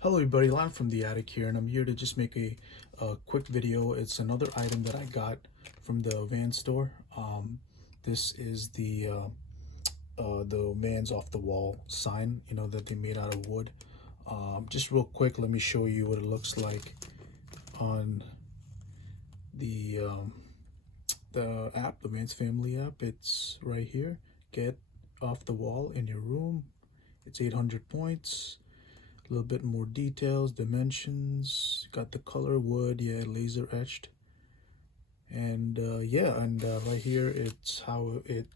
Hello everybody, Lon from the attic here, and I'm here to just make a quick video. It's another item that I got from the van store. This is the Vans Off the Wall sign, that they made out of wood. Just real quick, let me show you what it looks like on the app, the Vans Family app. It's right here. Get off the wall in your room. It's 800 points. A little bit more details, dimensions, got the color wood, yeah, laser etched. And right here it's how it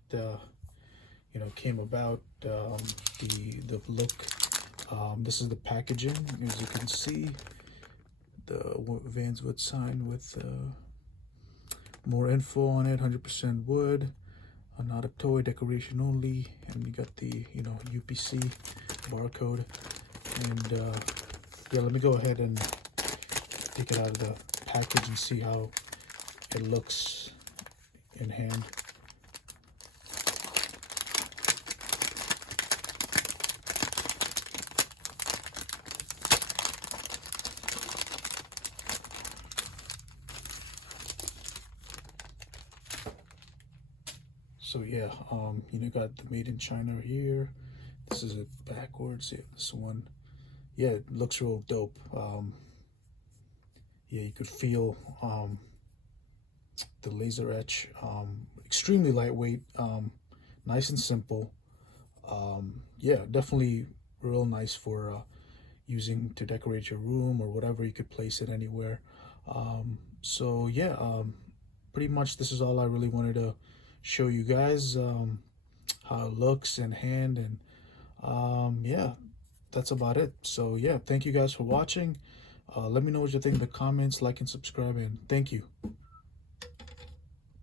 came about, the look. This is the packaging, as you can see, the Vans wood sign with more info on it. 100% wood, not a toy, decoration only. And you got the UPC barcode. And yeah, let me go ahead and take it out of the package and see how it looks in hand. So yeah, got the made in China here. This is it backwards. Yeah, this one, yeah, it looks real dope. Yeah, you could feel the laser etch. Extremely lightweight, nice and simple. Yeah, definitely real nice for using to decorate your room or whatever. You could place it anywhere. So yeah, pretty much this is all I really wanted to show you guys, how it looks in hand. And yeah, that's about it. So yeah, thank you guys for watching. Let me know what you think in the comments, like and subscribe, and thank you.